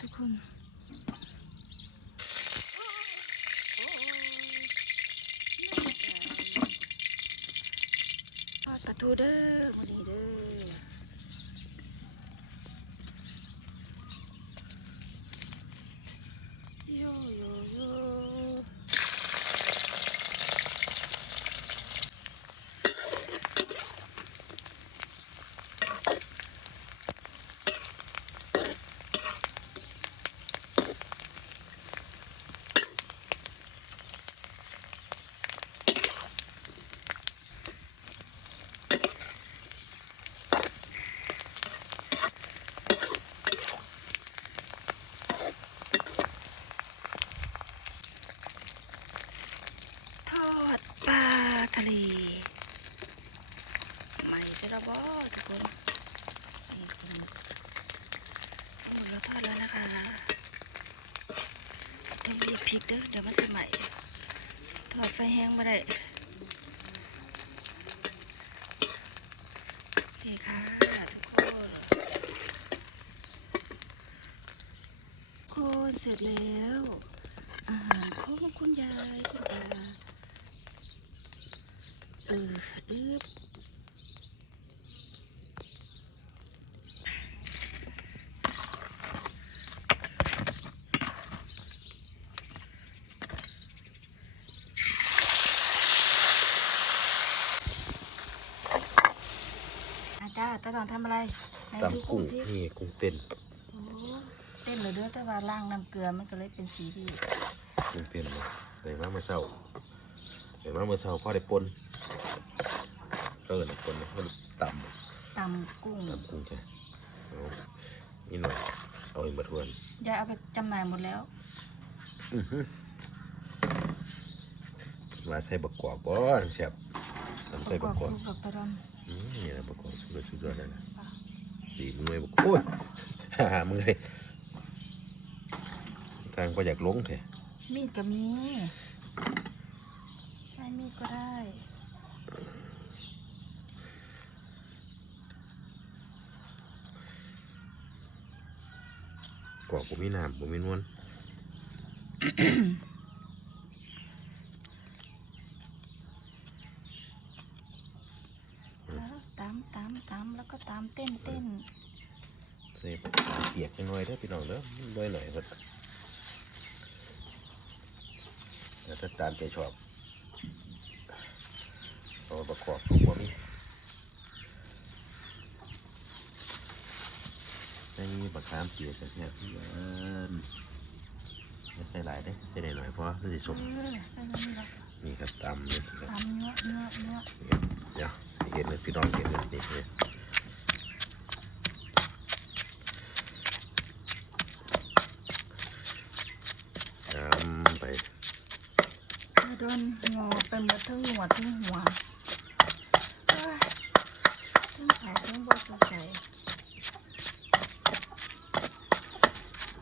ทุกคนทอดปลาทูเด้อวันนี้เด้อโยโยโย ทอดปลาทะเลใหม่ใช่แล้วบอ ทุกคนเราทอดแล้วนะคะต้องบีบพริกเด้อเดี๋ยวมันจะใหม่ทอดไฟแห้งม่ได้นี่ค่ะทุกคนคนเสร็จแล้วอาหารของคุณยายคุณตาเออดืบอา จารย์ตาตอนทำอะไรไหนดูตำกุ้งสินี่กุ้งเต้นโอ้เต้นเลยเด้อแต่ว่าล่างน้ำเกลือมันก็เลยเป็นสีที่กุ้งเต้นเลยใส่มาเมื่อเช้าใส่มาเมื่อเช้าพ่อได้ปนเออปนนะมันตำตำกุ้งตำกุ้งใช่เอานี่หน่อยเอาอีกมาทวนยายเอาไปจำหน่ายหมดแล้วอื้อหือมาใส่บักกวาดบ่แซ่บทำปใส่ระกบัอกบกวาดสู้กับ กกวาดสุดยอดสุดยอดเลยนะสีมือบักโอ้ยฮ่าฮ่ามือเลยทางก็อยากลงเถอะมีดก็มีใช้มีดก็ได้กวาดผมมีน้ำผมมีนวล แล้วตามตามตามแล้วก็ตามเต้นเต้นใส่ผักกาดเปียกจังหน่อยเด้อพี่น้องเด้อมันด้วยหน่อยครับแล้วถ้าตามใจชอบเอาประกอบของผมใส่บักขามเปียกกันเนี่ยพี่เอิญไม่ใส่หลายเด้อใส่หน่อยๆเพราะมันสิสเอมอใส่น้ำนี่ละนี่ครับตำนี่ครับตามเนื้อเนื้อเนื้อเดี๋ยวให้ เห็นเลยพี่น้องเห็นเลยนี่เลยตำไปตะดนงอไปหมดทั้งหัวทั้งหัวทั้งขาทั้งบอสใส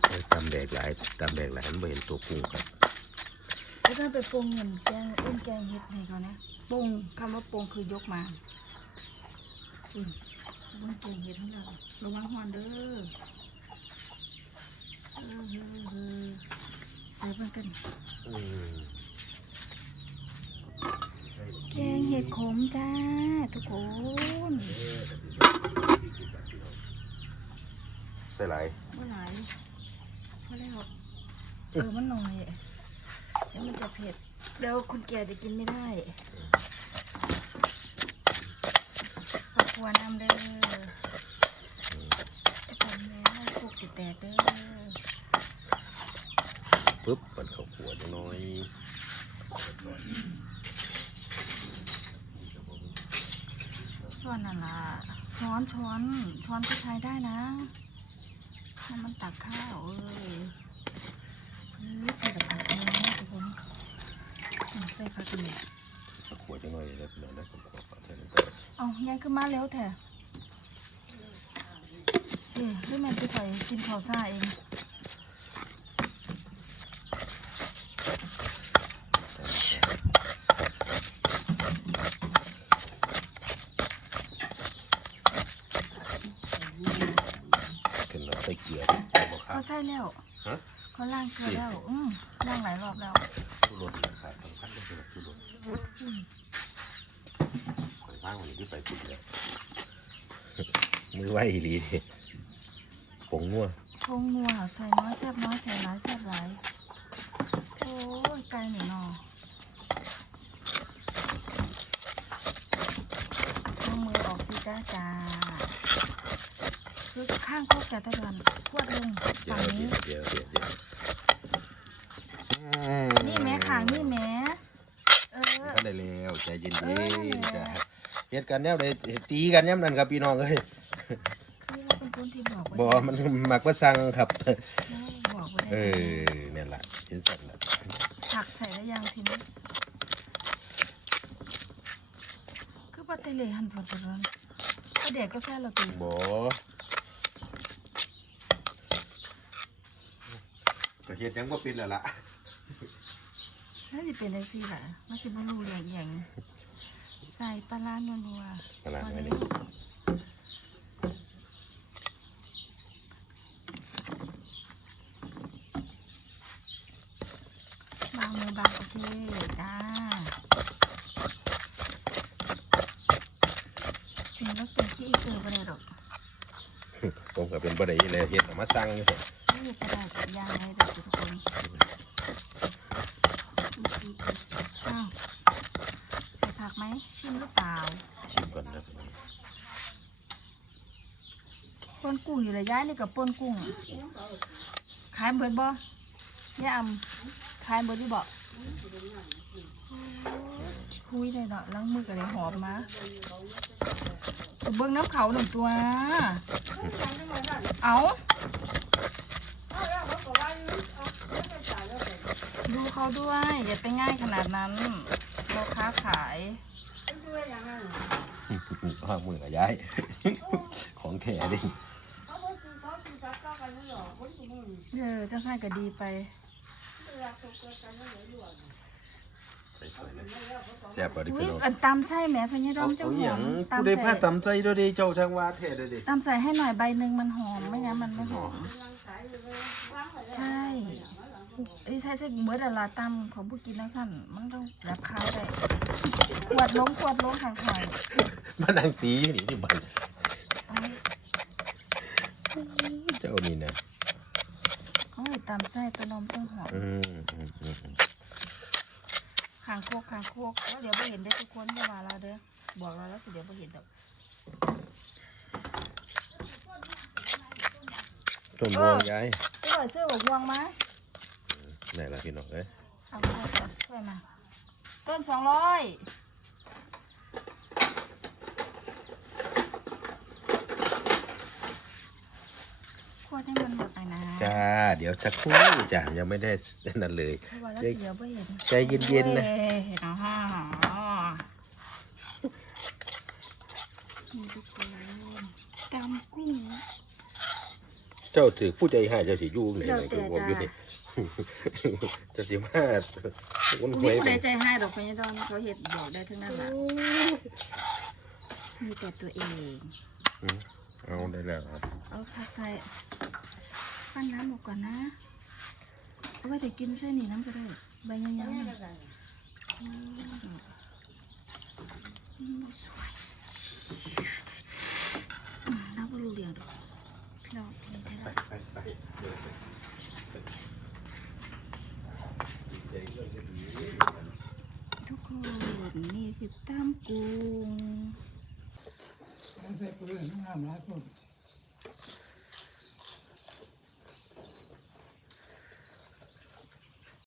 ไปตำแดกหลายตำแดกหลายมันไม่เห็นตัวกุ้งครับแล้วถ้าไปปรุงเงินแกงเอ็นแกงเห็ดให้เขานะปรุงคำว่าปรุงคือยกมา อืมระวังแกงเห็ดของเราระวังหอนเด้อเออเออเออใส่มันกันอืมแกงเห็ดขมจ้าทุกคนใส่หลายเมื่อไหร่พอแล้วเออมันหน่อย เดี๋ยวมันจะเผ็ด เดี๋ยวคุณแก่จะกินไม่ได้ ขอบคุณน้ำเด้อจะทำแล้วพวกสิแตกเด้อปุ๊บมันเข้าขวดจังน้อยส่วนนั่นล่ะช้อนช้อนช้อนก็ใช้ได้นะให้มันตักข้าวเอ้ยเฮ้ยเป็นแบบตักเนื้ทุกคนใส่ผักเลยข้าขวดจังน้อยแล้วพี่น้องได้เข้าขว เท่านั้นก็เอายายขึ้นมาเร็วเถอะเอ๊ะให้มันไปไปกินข้าวซ่าเองขึ้นมาใส่เกลือเอามะขามเขาใส่แล้วฮะเขาล่างเกลือแล้ว อืมล่างหลายรอบแล้วชูรสราคาสำคัญที่สุดชูรสข่อย ว่างวันนี้ที่ไปกินแล้วมือไหวอีหลีดิผงนัวพงนัวใส่น้อยแซ่บน้อยใส่หลายแซ่บหลายโอ้ยไกลหน่อยนอเอามือออกสิจ้าจ้าซื้อข้างโคกแต่ตะวันพวดลงเดี๋ยฝั่งนี้ เดี๋ยวเดี๋ยวเดี๋ยวนี่แม่ขางนี่แม่เออก็ได้แล้วใจเย็นเออ ๆจ้ะ ฮ็ดกันแนวใดตีกันแนวนั้นครับพี่น้องเอ้ยนี่เราเป็นคนที่บอกไว้บ่มันมักว่าสั่งครับ บอกไว้เออเนี่ยล่ะเห็นสั่นล่ะผักใส่ได้ยังทีนี้คือปลาเตะเลหันพอตะรอนก็เด็กก็แค่เราตีบ่ก็เฮ็ดหยังบ่เป็นแล้วล่ะถ้าจะเป็นไอซี่ล่ะมันสิบรูอย่างอย่าง ใส่ปลาร้านัวๆปลาร้าพอไว้ดีนี่บางมือบางโอเคจ้าถึงแล้วเป็นขี้อีกเออไปเลยหรอกผมก็เป็นบ่ได้เลยเฮ็ดเอามาสั่งอยู่นี่กระดาษกับยางให้เด็กทุกคนอ้าวใส่ผักไหมชิมหรือเปล่า ชิมก่อนนะ ป นกุ้งอยู่เลยย้ายนี่กับปนกุ้ง ขายเบิดบ่ย่าอำขายเบิดที่บ่คุยเลยเนาะล้างมือกันเลยหอมมาเบิ้งน้ำเขาหนึ่งตัว เอาดูเขาด้วย อย่าไปง่ายขนาดนั้นเราค้าขายห้ามือกับย้าย ของแท้ดิ เออเจ้าชายก็ดีไปแซ่บบ่ดิอุ้ยพี่น้องอันตำไส้แหม่พญาดเอาอมเจ้าเอาหหอยังมผู้ใดตำพาใส่ตำใจเด้อเด้เจ้าทางว่าแท้เด้อเด้ตำใส่ให้หน่อยใบหนึ่งมันหอมไม่งั้นมันไม่หอม ใช่ไอ้ใช่ใช่เมื่อดาราตำของผู้กินแล้วสั่นมันต้องแบบคายได้ขวดล้มขวดล้มห่างๆมานั่งตีอยู่นี่ที่บ้านเอาเจ้านี่นะ เอาไว้ตำไส้ตัวนมต้องหอมอืมอืมอืมอืมคางโคกคางโคกแล้วเดี๋ยวไปเห็นได้อทุกคนเมื่อวานเราเด้อบอกเราแล้วสิเดี๋ยวไปเห็นดอกต้นม่วงย้ายไปหน่อยเสื้อหัววงมาไหนล่ะพี่น้องเอ้ยเอาไปก่อนช่วยมา ต้นสองร้อยขวดให้มันหมดไปนะ จ้า เดี๋ยวสักครู่จ้ะยังไม่ได้นั่นเลยเพราะว่าแล้วสิเดี๋ยวไปเห็นใจเย็นๆนะเว้ยเห็นอะฮะนี่ทุกคนกำกุ้ง เจ้าถือผู้ใจให้เจ้าสิอยู่ไหนเดี๋ยวไหนแต่คือผมอยู่นี่ เจะสิมาวนหมีวยผู้ไปใดใจให้ดอกพญาดอนเขาเห็ดบอกได้ทั้งนั้นแหละมีแต่ตัวเองอืมเอาได้แล้วครับเอาผักใส่ ปั้นน้ำออกก่อนนะเอาไว้แต่กินเส้นนี่น้ำก็ได้ใบยังยังๆอืมอืมสวยน้ำก็รูเรียงดอกพี่น้องเห็นไหมไป